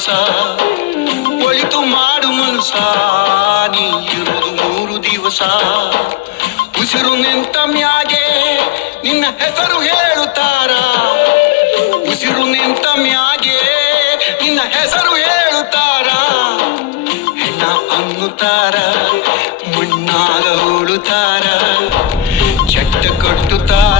ದಿವಸ ಒಳಿತು ಮಾಡು ಮನಸ ನೀ ಇರೋದು 3 ದಿವಸ ಉಸಿರು ನಿಂತ ಮ್ಯಾಗೆ ನಿನ್ನ ಹೆಸರು ಹೇಳುತ್ತಾರ ಉಸಿರು ನಿಂತ ಮ್ಯಾಗೆ ನಿನ್ನ ಹೆಸರು ಹೇಳುತ್ತಾರ ಹೆಣ್ಣ ಅನ್ನುತ್ತಾರ ಮಣ್ಣಾಗ ಹೂಳುತ್ತಾರ ಚಟ್ಟ ಕಟ್ಟುತ್ತಾರ